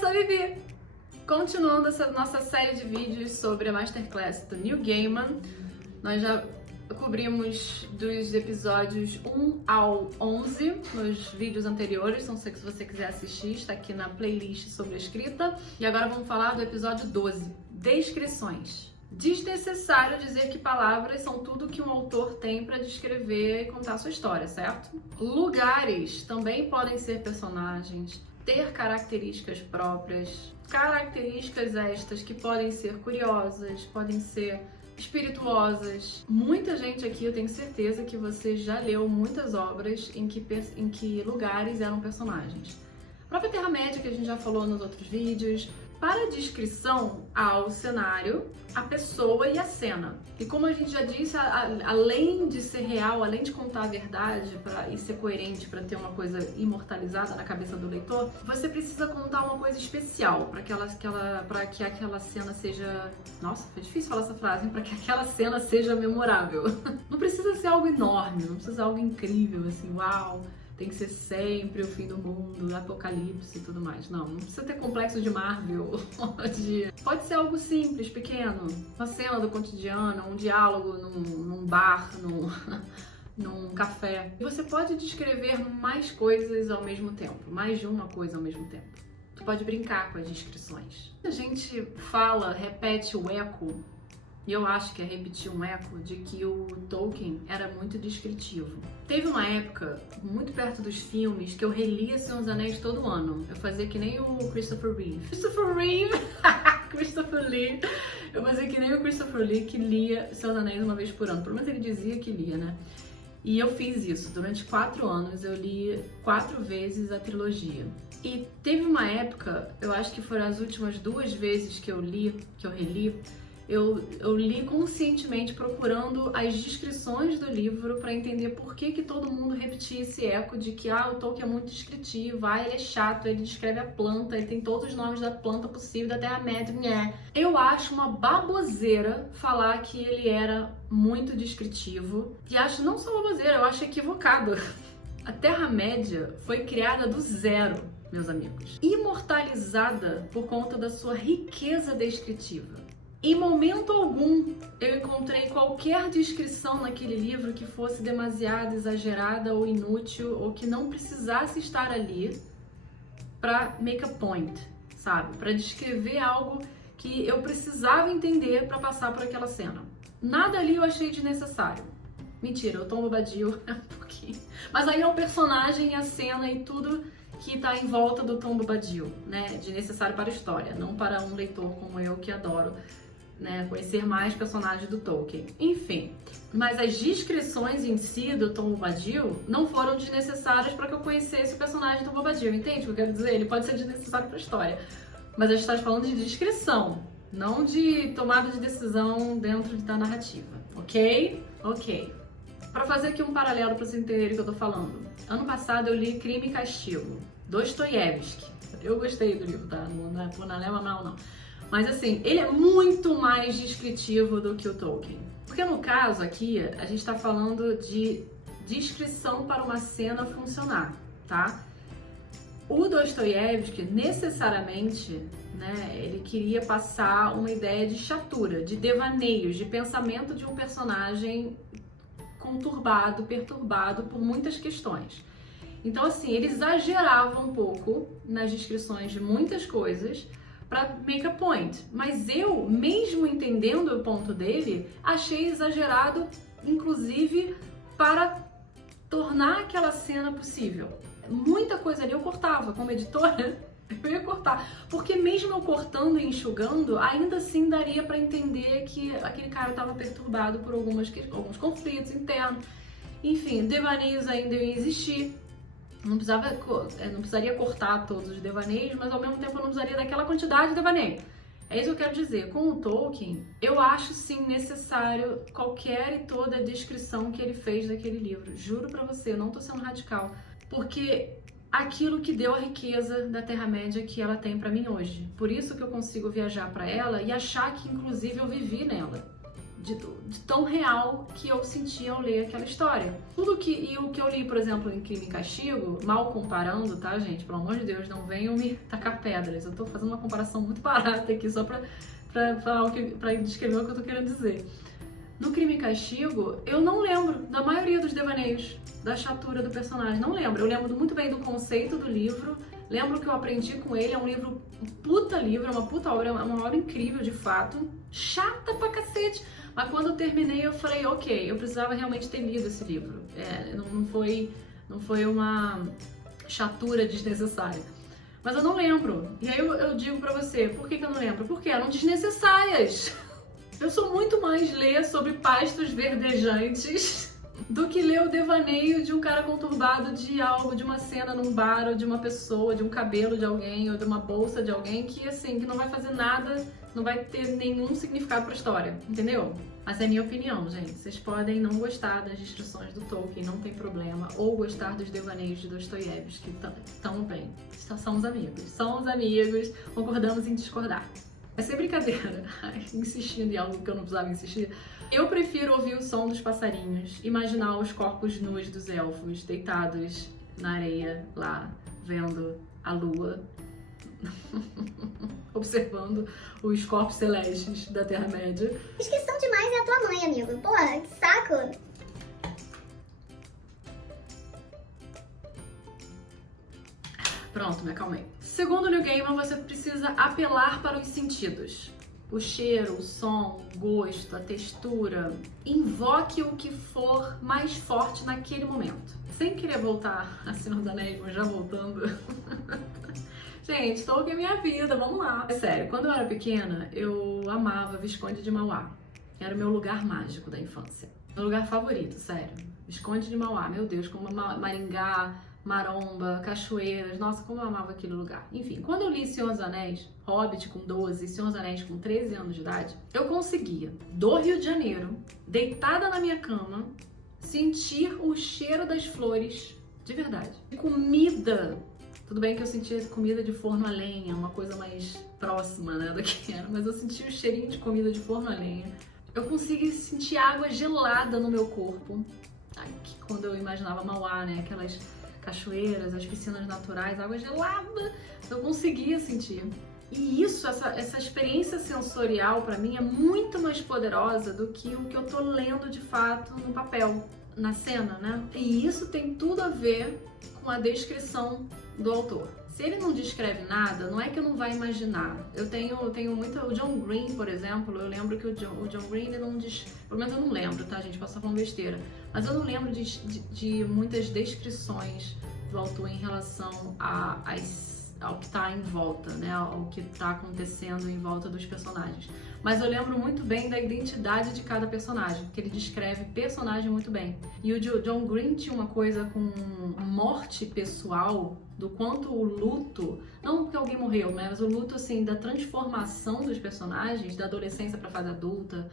sou a Vivi! Continuando essa nossa série de vídeos sobre a Masterclass do Neil Gaiman, nós já cobrimos dos episódios 1 ao 11 nos vídeos anteriores, então se você quiser assistir, está aqui na playlist sobre a escrita. E agora vamos falar do episódio 12, descrições. Desnecessário dizer que palavras são tudo que um autor tem para descrever e contar a sua história, certo? Lugares também podem ser personagens, ter características próprias, características estas que podem ser curiosas, podem ser espirituosas. Muita gente aqui, eu tenho certeza que você já leu muitas obras em que lugares eram personagens. A própria Terra-média, que a gente já falou nos outros vídeos. Para a descrição, há o cenário, a pessoa e a cena. E como a gente já disse, além de ser real, além de contar a verdade e ser coerente para ter uma coisa imortalizada na cabeça do leitor, você precisa contar uma coisa especial para que aquela cena seja... Nossa, foi difícil falar essa frase, para que aquela cena seja memorável. Não precisa ser algo enorme, não precisa ser algo incrível, assim, uau... Tem que ser sempre o fim do mundo, apocalipse e tudo mais. Não precisa ter complexo de Marvel. Pode ser algo simples, pequeno. Uma cena do cotidiano, um diálogo num bar, num café. E você pode descrever mais coisas ao mesmo tempo. Mais de uma coisa ao mesmo tempo. Tu pode brincar com as descrições. A gente fala, repete o eco. E eu acho que é repetir um eco de que o Tolkien era muito descritivo. Teve uma época, muito perto dos filmes, que eu relia Senhor dos Anéis todo ano. Eu fazia que nem o Christopher Reeve. Christopher Lee! Eu fazia que nem o Christopher Lee, que lia Senhor dos Anéis uma vez por ano. Pelo menos ele dizia que lia, né? E eu fiz isso. Durante 4 anos, eu li 4 vezes a trilogia. E teve uma época, eu acho que foram as últimas 2 vezes que eu reli, eu li conscientemente procurando as descrições do livro para entender por que todo mundo repetia esse eco de que o Tolkien é muito descritivo, ele é chato, ele descreve a planta, ele tem todos os nomes da planta possível, da Terra-média. Eu acho uma baboseira falar que ele era muito descritivo, e acho não só baboseira, eu acho equivocado. A Terra-média foi criada do zero, meus amigos, imortalizada por conta da sua riqueza descritiva. Em momento algum eu encontrei qualquer descrição naquele livro que fosse demasiado exagerada ou inútil ou que não precisasse estar ali para make a point, sabe? Para descrever algo que eu precisava entender para passar por aquela cena. Nada ali eu achei desnecessário. Mentira, o Tom Bombadil é um pouquinho. Mas aí é o personagem, a cena e tudo que tá em volta do Tom Bombadil, né? De necessário para a história, não para um leitor como eu que adoro, né, conhecer mais personagens do Tolkien. Enfim, mas as descrições em si do Tom Bombadil não foram desnecessárias para que eu conhecesse o personagem Tom Bombadil, entende o que eu quero dizer? Ele pode ser desnecessário para a história, mas a gente está falando de descrição, não de tomada de decisão dentro da narrativa, ok? Ok. Para fazer aqui um paralelo para vocês entenderem o que eu tô falando. Ano passado eu li Crime e Castigo, Dostoiévski. Eu gostei do livro, tá? Não é por na leva mal, não. Mas assim, ele é muito mais descritivo do que o Tolkien. Porque no caso aqui, a gente tá falando de descrição para uma cena funcionar, tá? O Dostoiévski, necessariamente, né, ele queria passar uma ideia de chatura, de devaneios, de pensamento de um personagem conturbado, perturbado por muitas questões. Então assim, ele exagerava um pouco nas descrições de muitas coisas, para make a point. Mas eu, mesmo entendendo o ponto dele, achei exagerado, inclusive, para tornar aquela cena possível. Muita coisa ali eu cortava, como editora, eu ia cortar. Porque mesmo eu cortando e enxugando, ainda assim daria para entender que aquele cara estava perturbado por alguns conflitos internos. Enfim, devaneios ainda iam existir. Não precisaria cortar todos os devaneios, mas ao mesmo tempo eu não precisaria daquela quantidade de devaneio. É isso que eu quero dizer. Com o Tolkien, eu acho sim necessário qualquer e toda a descrição que ele fez daquele livro. Juro pra você, eu não tô sendo radical. Porque aquilo que deu a riqueza da Terra-média que ela tem pra mim hoje. Por isso que eu consigo viajar pra ela e achar que inclusive eu vivi nela. de tão real que eu sentia ao ler aquela história. O que eu li, por exemplo, em Crime e Castigo, mal comparando, tá, gente? Pelo amor de Deus, não venham me tacar pedras. Eu tô fazendo uma comparação muito barata aqui, só pra descrever o que eu tô querendo dizer. No Crime e Castigo, eu não lembro da maioria dos devaneios, da chatura do personagem, não lembro. Eu lembro muito bem do conceito do livro, lembro que eu aprendi com ele, é um livro, um puta livro, é uma puta obra, é uma obra incrível de fato, chata pra cacete, mas quando eu terminei eu falei, ok, eu precisava realmente ter lido esse livro, não foi uma chatura desnecessária. Mas eu não lembro, e aí eu digo pra você, por que eu não lembro? Porque eram desnecessárias. Eu sou muito mais ler sobre pastos verdejantes do que ler o devaneio de um cara conturbado de algo, de uma cena num bar, ou de uma pessoa, de um cabelo de alguém, ou de uma bolsa de alguém que, assim, que não vai fazer nada, não vai ter nenhum significado pra história, entendeu? Mas é minha opinião, gente. Vocês podem não gostar das descrições do Tolkien, não tem problema, ou gostar dos devaneios de Dostoiévski, que estão bem. Somos amigos, concordamos em discordar. É sem brincadeira, insistindo em algo que eu não precisava insistir. Eu prefiro ouvir o som dos passarinhos, imaginar os corpos nus dos elfos deitados na areia, lá, vendo a lua, observando os corpos celestes da Terra-média. Descrição demais é a tua mãe, amigo. Porra, que saco! Pronto, me acalmei. Segundo o Neil Gaiman, você precisa apelar para os sentidos. O cheiro, o som, o gosto, a textura. Invoque o que for mais forte naquele momento. Sem querer voltar a Senhor dos Anéis, mas já voltando. Gente, Tolkien é minha vida, vamos lá. É sério, quando eu era pequena, eu amava Visconde de Mauá. Era o meu lugar mágico da infância. Meu lugar favorito, sério. Visconde de Mauá, meu Deus, como Maringá, Maromba, Cachoeiras, nossa, como eu amava aquele lugar. Enfim, quando eu li Senhor dos Anéis, Hobbit com 12 e Senhor dos Anéis com 13 anos de idade, eu conseguia, do Rio de Janeiro, deitada na minha cama, sentir o cheiro das flores, de verdade. Comida, tudo bem que eu sentia comida de forno a lenha, uma coisa mais próxima, né, do que era, mas eu sentia o cheirinho de comida de forno a lenha. Eu conseguia sentir água gelada no meu corpo. Ai, quando eu imaginava Mauá, né, aquelas cachoeiras, as piscinas naturais, água gelada, eu conseguia sentir. E isso, essa experiência sensorial pra mim é muito mais poderosa do que o que eu tô lendo de fato no papel, na cena, né? E isso tem tudo a ver com a descrição do autor. Se ele não descreve nada, não é que eu não vá imaginar. Eu tenho muito... O John Green, por exemplo, eu lembro que o John Green, ele não diz... Pelo menos eu não lembro, tá, gente? Posso estar falando besteira. Mas eu não lembro de muitas descrições do autor em relação ao que está em volta, né? Ao que está acontecendo em volta dos personagens. Mas eu lembro muito bem da identidade de cada personagem, que ele descreve personagem muito bem. E o John Green tinha uma coisa com a morte pessoal, do quanto o luto, não porque alguém morreu, né? Mas o luto, assim, da transformação dos personagens, da adolescência pra fase adulta,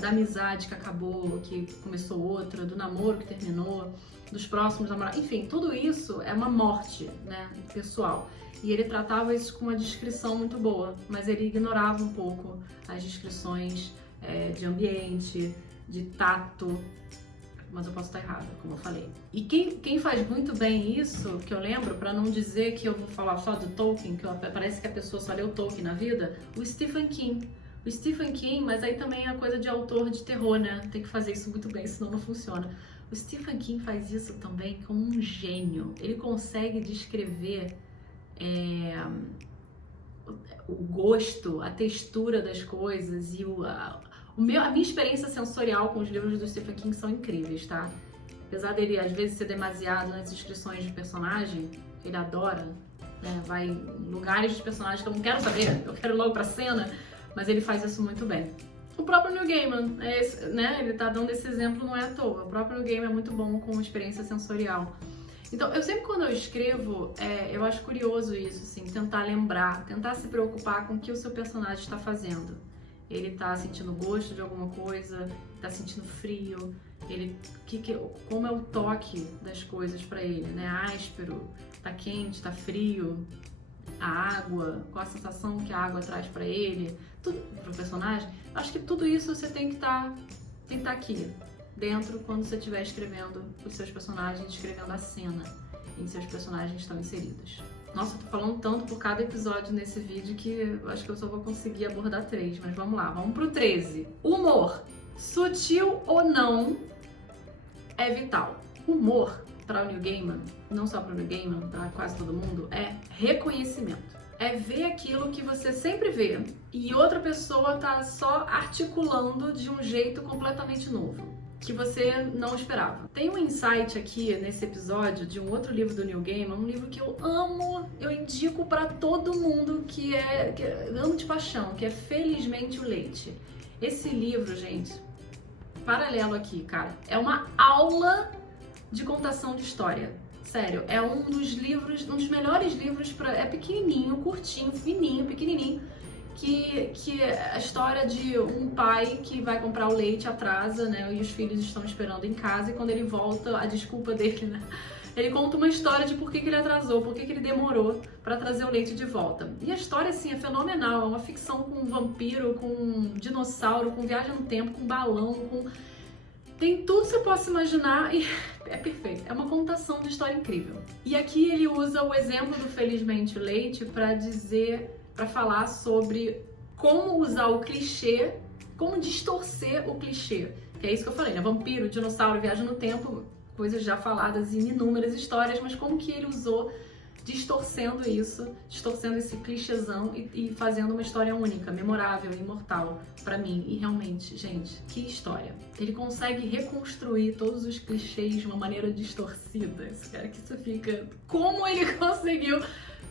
da amizade que acabou, que começou outra, do namoro que terminou, dos próximos namorados, enfim, tudo isso é uma morte, né, pessoal. E ele tratava isso com uma descrição muito boa, mas ele ignorava um pouco as descrições de ambiente, de tato, mas eu posso estar errada, como eu falei. E quem faz muito bem isso, que eu lembro, pra não dizer que eu vou falar só do Tolkien, que parece que a pessoa só leu Tolkien na vida, o Stephen King. O Stephen King, mas aí também é coisa de autor de terror, né? Tem que fazer isso muito bem, senão não funciona. O Stephen King faz isso também como um gênio. Ele consegue descrever o gosto, a textura das coisas e a minha experiência sensorial com os livros do Stephen King são incríveis, tá? Apesar dele às vezes ser demasiado nas descrições de personagem, ele adora, né? Vai em lugares de personagens que eu não quero saber, eu quero ir logo pra cena, mas ele faz isso muito bem. O próprio Neil Gaiman, né? Ele tá dando esse exemplo, não é à toa. O próprio Neil Gaiman é muito bom com experiência sensorial. Então, eu sempre quando eu escrevo, eu acho curioso isso, assim, tentar lembrar, tentar se preocupar com o que o seu personagem está fazendo. Ele tá sentindo gosto de alguma coisa, tá sentindo frio, como é o toque das coisas pra ele, né? Áspero, tá quente, tá frio. a água, qual a sensação que a água traz pra ele, tudo pro personagem. Acho que tudo isso você tem que estar aqui dentro quando você estiver escrevendo os seus personagens, escrevendo a cena em que seus personagens estão inseridos. Nossa, eu tô falando tanto por cada episódio nesse vídeo que eu acho que eu só vou conseguir abordar 3, mas vamos lá, vamos pro 13. Humor, sutil ou não, é vital. Humor, para o Neil Gaiman, não só para o Neil Gaiman, para quase todo mundo, é reconhecimento. É ver aquilo que você sempre vê e outra pessoa tá só articulando de um jeito completamente novo, que você não esperava. Tem um insight aqui nesse episódio de um outro livro do Neil Gaiman, um livro que eu amo, eu indico para todo mundo que amo de paixão, que é Felizmente o Leite. Esse livro, gente, paralelo aqui, cara, é uma aula de contação de história. Sério, é um dos livros, um dos melhores livros é pequenininho, curtinho, fininho, pequenininho, que é a história de um pai que vai comprar o leite, atrasa, né, e os filhos estão esperando em casa, e quando ele volta, a desculpa dele, né, ele conta uma história de por que ele atrasou, por que ele demorou para trazer o leite de volta. E a história, assim, é fenomenal, é uma ficção com um vampiro, com um dinossauro, com viagem no tempo, com balão, com... Tem tudo que você possa imaginar e é perfeito. É uma contação de história incrível. E aqui ele usa o exemplo do Felizmente o Leite para falar sobre como usar o clichê, como distorcer o clichê. Que é isso que eu falei, né? Vampiro, dinossauro, viagem no tempo, coisas já faladas em inúmeras histórias, mas como que ele usou distorcendo isso, distorcendo esse clichêzão e fazendo uma história única, memorável, imortal pra mim. E realmente, gente, que história. Ele consegue reconstruir todos os clichês de uma maneira distorcida. Cara, que isso fica... Como ele conseguiu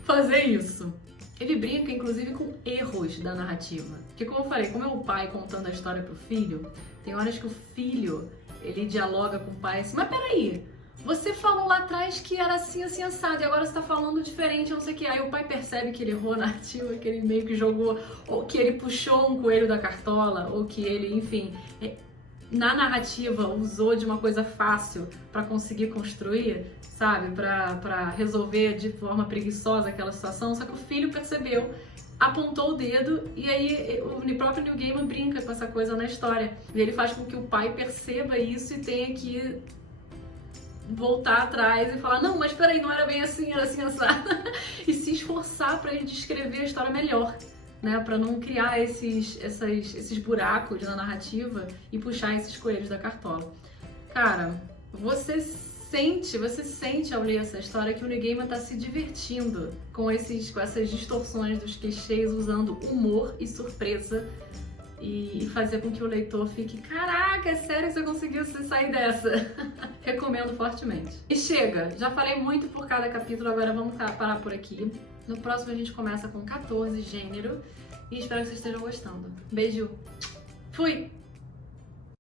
fazer isso? Ele brinca, inclusive, com erros da narrativa. Porque, como eu falei, como é o pai contando a história pro filho, tem horas que o filho, ele dialoga com o pai assim, mas peraí, você falou lá atrás que era assim, assim, assado, e agora você tá falando diferente, não sei o que. Aí o pai percebe que ele errou a narrativa, que ele meio que jogou, ou que ele puxou um coelho da cartola, ou que ele, enfim, na narrativa usou de uma coisa fácil pra conseguir construir, sabe? Pra resolver de forma preguiçosa aquela situação, só que o filho percebeu, apontou o dedo, e aí o próprio Neil Gaiman brinca com essa coisa na história. E ele faz com que o pai perceba isso e tenha que voltar atrás e falar, não, mas peraí, não era bem assim, era assim, assado. E se esforçar pra ele descrever a história melhor, né? Pra não criar esses buracos na narrativa e puxar esses coelhos da cartola. Cara, você sente ao ler essa história que o Neil Gaiman tá se divertindo com essas distorções dos clichês, usando humor e surpresa e fazer com que o leitor fique, caraca, é sério que você conseguiu sair dessa? Recomendo fortemente. E chega, já falei muito por cada capítulo, agora vamos parar por aqui. No próximo a gente começa com 14, gênero, e espero que vocês estejam gostando. Beijo, fui!